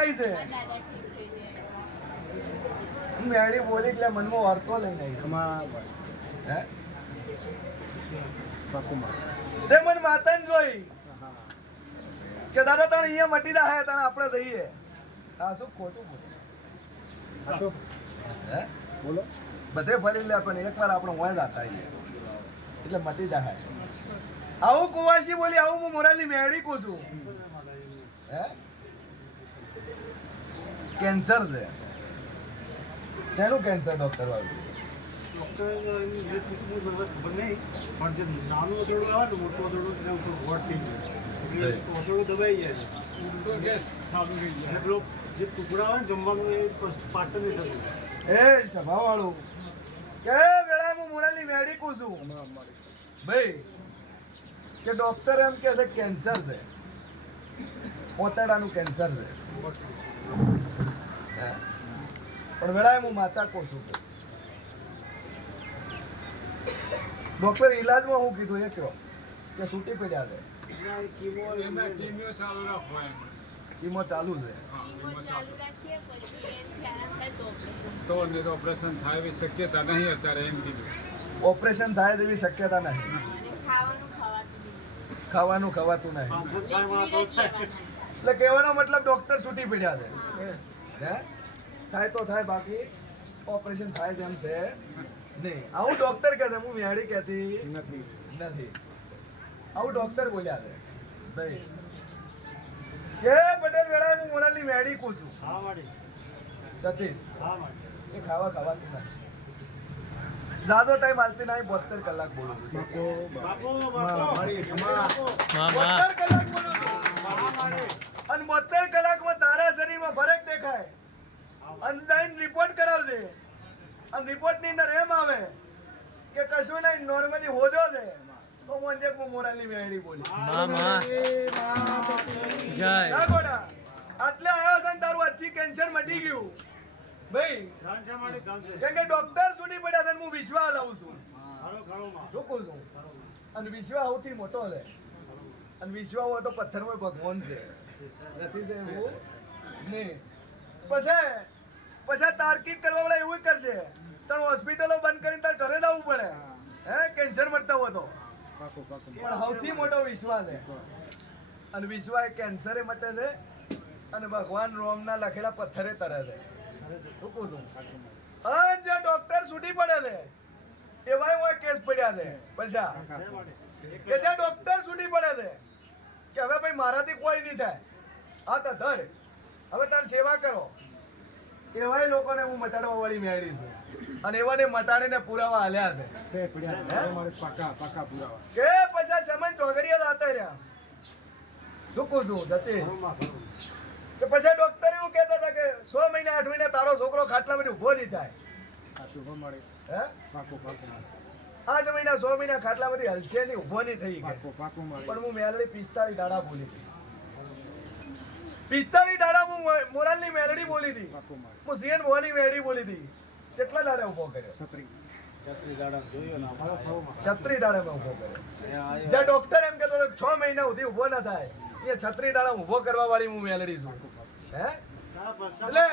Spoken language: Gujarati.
આવી છે મેળી બોલી એટલે મનમાં વર્તો લઈને આવી હે તે મને માતાને જોઈ કે દાદા તને અહીંયા મટી જાય તને આપણે જઈએ હા શું ખોટું બોલો હે બોલો બધે ફરી લે પણ એકવાર આપણે મોય જાતા આવીએ એટલે મટી જાય આવું કુવાસી બોલી આવું હું મોરાલી મેળી કહું છું હે કેન્સર છે શેનું કેન્સર ડોક્ટર વાળું ખબર નહીં પણ જે નાનું ઓછળું આવે ને મોટું ઓછળું એના ઉપર વોટ થઈ જાય એટલે ઓછળું દબાઈ જાય છે ગેસ સારું થઈ જાય અને પેલો જે ટુકડા આવે ને જમવાનું એ પાચન નહીં થતું એ સભા વાળું કે વેળા હું મોરાલી મેળી કહું છું ભાઈ કે ડોક્ટર એમ કે છે કેન્સર છે પોતાડાનું કેન્સર છે પણ વેળા હું માતા કહું છું ડોક્ટર ઈલાજમાં હું કીધું એ કહો કે છૂટી પડ્યા છે કીમો ચાલુ છે તો ઓપરેશન થાય એવી શક્યતા નહીં અત્યારે એમ કીધું ઓપરેશન થાય તેવી શક્યતા નહીં ખાવાનું ખવાતું નહીં એટલે કહેવાનો મતલબ ડોક્ટર છૂટી પડ્યા છે હે થાય તો થાય બાકી ઓપરેશન થાય તેમ છે નહીં આવું ડોક્ટર કહે છે હું મેળી કહેતી નથી આવું ડોક્ટર બોલ્યા છે ભાઈ કે પટેલ વેળા હું મોરાલી મેળી કહું છું સતીશ એ ખાવાતું નથી જાજો ટાઈમ હાલતી નહીં 72 કલાક બોલું છું 72 કલાક બોલું છું અને 72 કલાકમાં તારા શરીરમાં ફરક દેખાય અનજાઈન રિપોર્ટ કરાવજે અને રિપોર્ટની અંદર એમ આવે કે કશું નહીં નોર્મલી હોજો છે તો મને મોરાલી મેળી બોલી ના ગોડા આટલે આવ્યો છે ને તારું આજથી કેન્સર મટી ગયું ભાઈ કેમ કે ડોક્ટર સુધી પડ્યા છે હું વિશ્વાસ લાવું છું રોકું છું અને વિશ્વાસ સૌથી મોટો છે અને વિશ્વાસ હોય તો પથ્થરમાં ભગવાન છે નથી છે એવું નહીં પછી તાર્કિક કરવા વાળા એવું કરશે તને હોસ્પિટલો બંધ કરીને તાર ઘરે જવું પડે હે કેન્સર મરતા હોય તો પણ સૌથી મોટો વિશ્વાસ છે અને વિશ્વાસ કેન્સરે મટે છે અને ભગવાન રોમના લખેલા પથ્થરે તરે છે શું જે ડોક્ટર છૂટી પડે છે એવાય હોય કેસ પડ્યા છે પૈસા કે જે ડોક્ટર છૂટી પડે છે કે હવે ભાઈ મારાથી કોઈ નહીં થાય હા તો ધર હવે તાર સેવા કરો એવાય લોકોને હું મટાડવા વાળી મેળવી છું અને એવાને મટાડીને પુરાવા હાલ્યા છે કે પછી સમય ચોગડિયા જતા રહ્યા ચૂકું છું જતી કે પછી ડોક્ટર એવું કહેતા હતા કે 6 મહિના 8 મહિના તારો છોકરો ખાટલામાંથી ઉભો નહીં થાય હે 8 મહિના 6 મહિના ખાટલામાંથી હલશે નહીં ઉભો નહીં થઈ ગયો પણ હું મેલડી 45 દાડા બોલી હતી 45 દાડા હું મોરાલની મેલડી બોલી હતી હું સીએન ભવાની મેલડી બોલી હતી કેટલા દાડા ઉભો કર્યો 36 દાડા ઉભો કર્યો જે ડોક્ટર એમ કહેતો 6 મહિના સુધી ઉભો ના થાય એ 36 દાડા ઉભો કરવા વાળી હું મેલડી છું હે એટલે